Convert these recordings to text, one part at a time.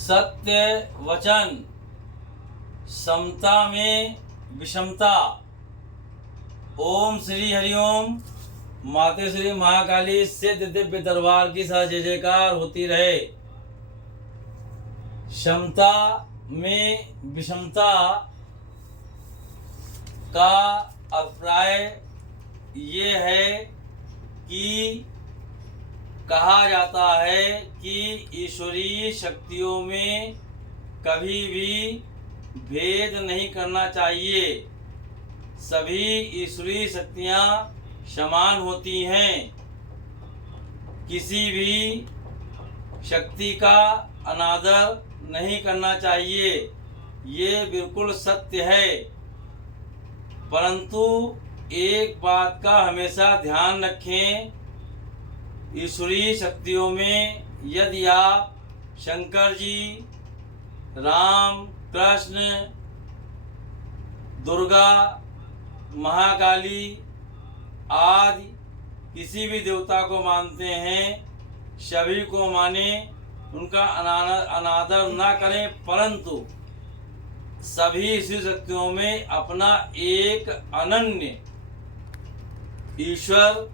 सत्य वचन, समता में विषमता। ओम श्री हरिओम। माते श्री महाकाली सिद्ध दिव्य दरबार की सदा जय जयकार होती रहे। क्षमता में विषमता का अभिप्राय ये है कि कहा जाता है कि ईश्वरीय शक्तियों में कभी भी भेद नहीं करना चाहिए। सभी ईश्वरीय शक्तियाँ समान होती हैं। किसी भी शक्ति का अनादर नहीं करना चाहिए, ये बिल्कुल सत्य है। परंतु एक बात का हमेशा ध्यान रखें, ईश्वरीय शक्तियों में यदि आप शंकर जी, राम, कृष्ण, दुर्गा, महाकाली आदि किसी भी देवता को मानते हैं, सभी को माने, उनका अनादर ना करें, परंतु सभी ईश्वरीय शक्तियों में अपना एक अनन्य ईश्वर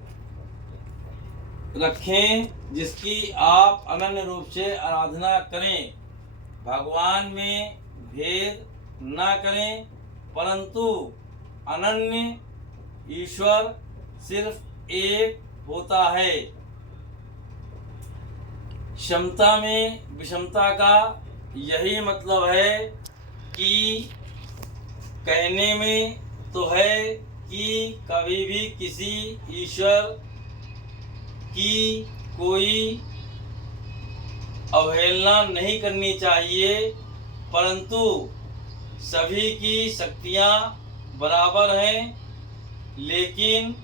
रखें जिसकी आप अनन्य रूप से आराधना करें। भगवान में भेद ना करें, परंतु अनन्य ईश्वर सिर्फ एक होता है। क्षमता में विषमता का यही मतलब है कि कहने में तो है कि कभी भी किसी ईश्वर की कोई अवहेलना नहीं करनी चाहिए, परंतु सभी की शक्तियाँ बराबर हैं। लेकिन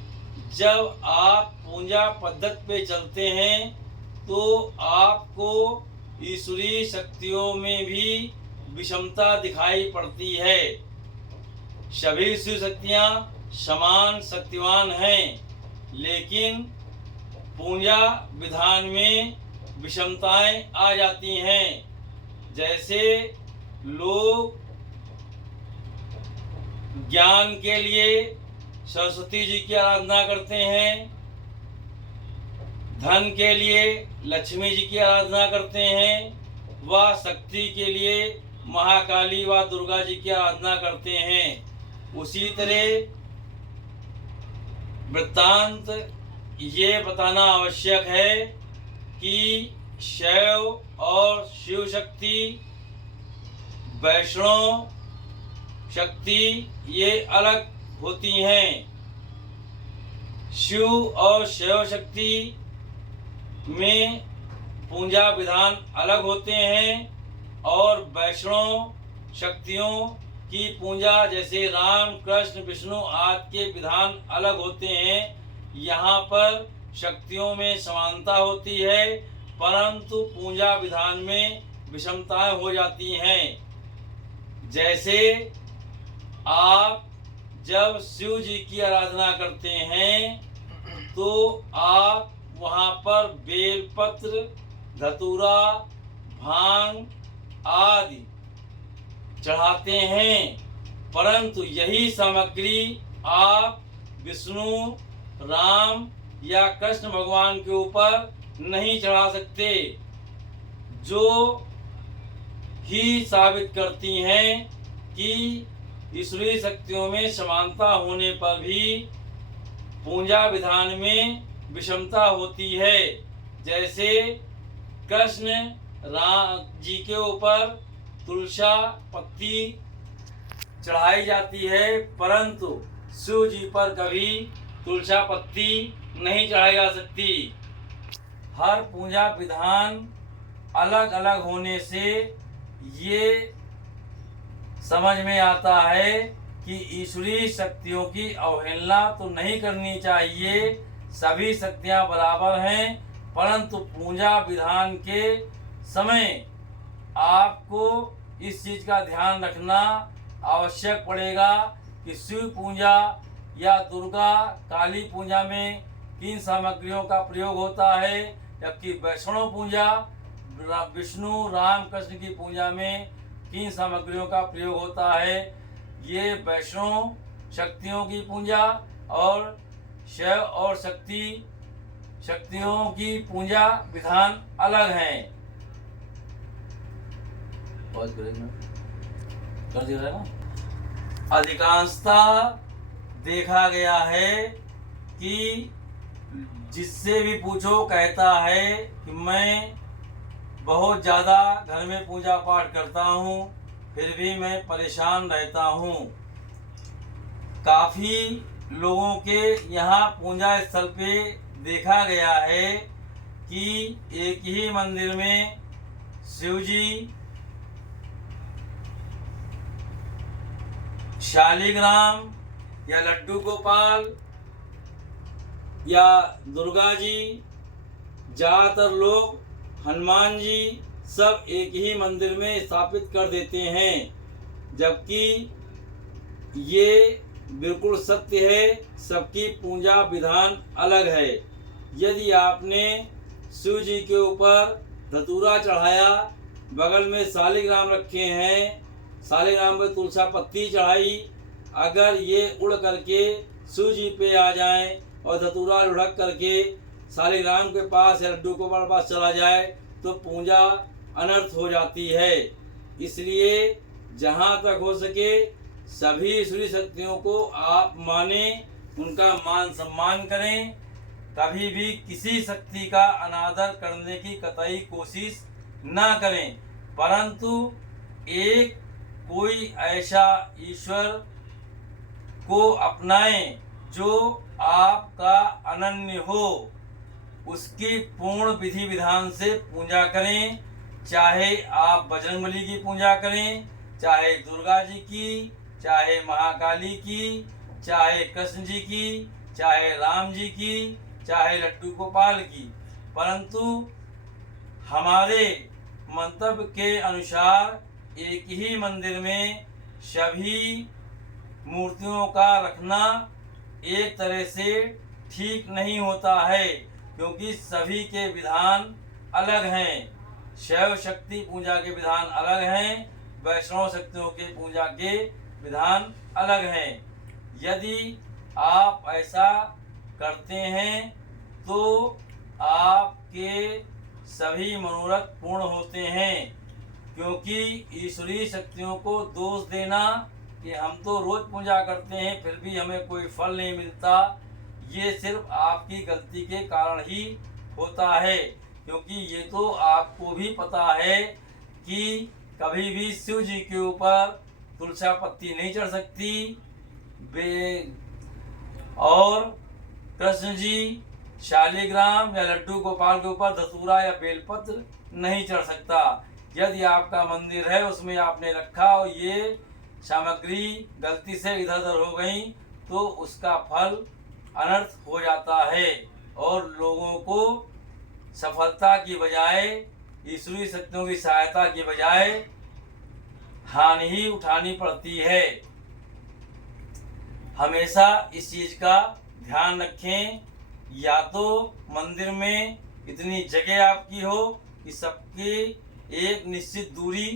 जब आप पूजा पद्धति पे चलते हैं तो आपको ईश्वरीय शक्तियों में भी विषमता दिखाई पड़ती है। सभी ईश्वरीय शक्तियाँ समान शक्तिवान हैं, लेकिन पूजा विधान में विषमताएं आ जाती हैं। जैसे लोग ज्ञान के लिए सरस्वती जी की आराधना करते हैं, धन के लिए लक्ष्मी जी की आराधना करते हैं, व शक्ति के लिए महाकाली व दुर्गा जी की आराधना करते हैं। उसी तरह वृत्तांत ये बताना आवश्यक है कि शैव और शिव शक्ति, वैष्णव शक्ति ये अलग होती हैं। शिव और शैव शक्ति में पूजा विधान अलग होते हैं और वैष्णव शक्तियों की पूजा जैसे राम, कृष्ण, विष्णु आदि के विधान अलग होते हैं। यहाँ पर शक्तियों में समानता होती है, परंतु पूजा विधान में विषमताएं हो जाती हैं। जैसे आप जब शिव जी की आराधना करते हैं तो आप वहाँ पर बेलपत्र, धतूरा, भांग आदि चढ़ाते हैं, परंतु यही सामग्री आप विष्णु, राम या कृष्ण भगवान के ऊपर नहीं चढ़ा सकते, जो ही साबित करती हैं कि ईश्वरीय शक्तियों में समानता होने पर भी पूजा विधान में विषमता होती है। जैसे कृष्ण राम जी के ऊपर तुलसा पत्ती चढ़ाई जाती है, परंतु शिव जी पर कभी तुलसा पत्ती नहीं चढ़ाई जा सकती। हर पूजा विधान अलग अलग होने से ये समझ में आता है कि ईश्वरीय शक्तियों की अवहेलना तो नहीं करनी चाहिए। सभी शक्तियाँ बराबर हैं, परंतु पूजा विधान के समय आपको इस चीज़ का ध्यान रखना आवश्यक पड़ेगा कि शिव पूजा या दुर्गा काली पूजा में किन सामग्रियों का प्रयोग होता है, जबकि वैष्णव पूजा विष्णु राम कृष्ण की पूजा में किन सामग्रियों का प्रयोग होता है। ये वैष्णव शक्तियों की पूजा और शैव और शक्तियों की पूजा विधान अलग हैं। कर दिया है ना। अधिकांशतः देखा गया है कि जिससे भी पूछो कहता है कि मैं बहुत ज़्यादा घर में पूजा पाठ करता हूँ, फिर भी मैं परेशान रहता हूँ। काफ़ी लोगों के यहाँ पूजा स्थल पे देखा गया है कि एक ही मंदिर में शिव जी, शालिग्राम या लड्डू गोपाल या दुर्गा जी, ज़्यादातर लोग हनुमान जी सब एक ही मंदिर में स्थापित कर देते हैं, जबकि ये बिल्कुल सत्य है। सबकी पूजा विधान अलग है। यदि आपने शिव जी के ऊपर धतूरा चढ़ाया, बगल में शालिग्राम रखे हैं, शालिग्राम पे तुलसा पत्ती चढ़ाई, अगर ये उड़ करके शिव जी पे आ जाएं और धतूरा लुढ़क करके शालिग्राम के पास या लड्डू गोपाल के पास चला जाए तो पूजा अनर्थ हो जाती है। इसलिए जहाँ तक हो सके सभी ईश्वरी शक्तियों को आप माने, उनका मान सम्मान करें। कभी भी किसी शक्ति का अनादर करने की कतई कोशिश ना करें, परंतु एक कोई ऐसा ईश्वर को अपनाएं जो आपका अनन्य हो, उसकी पूर्ण विधि विधान से पूजा करें। चाहे आप बजरंगबली की पूजा करें, चाहे दुर्गा जी की, चाहे महाकाली की, चाहे कृष्ण जी की, चाहे राम जी की, चाहे लड्डू गोपाल की, परंतु हमारे मंतव्य के अनुसार एक ही मंदिर में सभी मूर्तियों का रखना एक तरह से ठीक नहीं होता है, क्योंकि सभी के विधान अलग हैं। शैव शक्ति पूजा के विधान अलग हैं, वैष्णव शक्तियों के पूजा के विधान अलग हैं। यदि आप ऐसा करते हैं तो आपके सभी मनोरथ पूर्ण होते हैं, क्योंकि ईश्वरीय शक्तियों को दोष देना कि हम तो रोज पूजा करते हैं फिर भी हमें कोई फल नहीं मिलता, ये सिर्फ आपकी गलती के कारण ही होता है। क्योंकि ये तो आपको भी पता है कि कभी भी शिव जी के ऊपर तुलसा पत्ती नहीं चढ़ सकती, और कृष्ण जी शालिग्राम या लड्डू गोपाल के ऊपर धतूरा या बेलपत्र नहीं चढ़ सकता। यदि आपका मंदिर है उसमें आपने रखा और ये सामग्री गलती से इधर उधर हो गई तो उसका फल अनर्थ हो जाता है और लोगों को सफलता की बजाय, ईश्वरीय शक्तियों की सहायता की बजाय हानि ही उठानी पड़ती है। हमेशा इस चीज का ध्यान रखें। या तो मंदिर में इतनी जगह आपकी हो कि सबकी एक निश्चित दूरी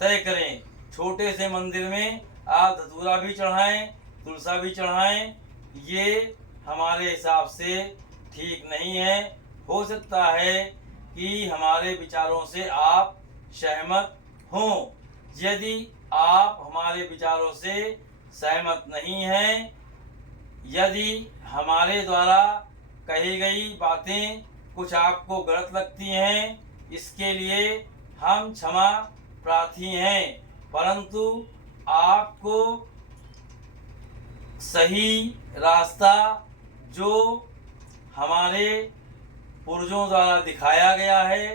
तय करें। छोटे से मंदिर में आप धतूरा भी चढ़ाएं, तुलसा भी चढ़ाएं, ये हमारे हिसाब से ठीक नहीं है। हो सकता है कि हमारे विचारों से आप सहमत हों। यदि आप हमारे विचारों से सहमत नहीं हैं, यदि हमारे द्वारा कही गई बातें कुछ आपको गलत लगती हैं, इसके लिए हम क्षमा प्रार्थी हैं, परंतु आपको सही रास्ता जो हमारे पूर्वजों द्वारा दिखाया गया है,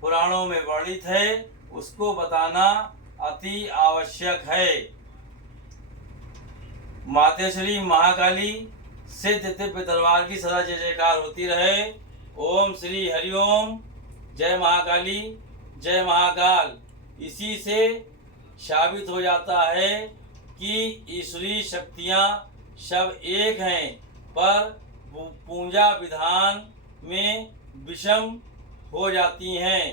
पुराणों में वर्णित है, उसको बताना अति आवश्यक है। मातेश्वरी महाकाली सिद्ध दिव्य दरबार की सदा जय जयकार होती रहे। ओम श्री हरिओम। जय महाकाली, जय महाकाल। इसी से साबित हो जाता है कि ईश्वरीय शक्तियाँ सब एक हैं, पर पूजा विधान में विषम हो जाती हैं।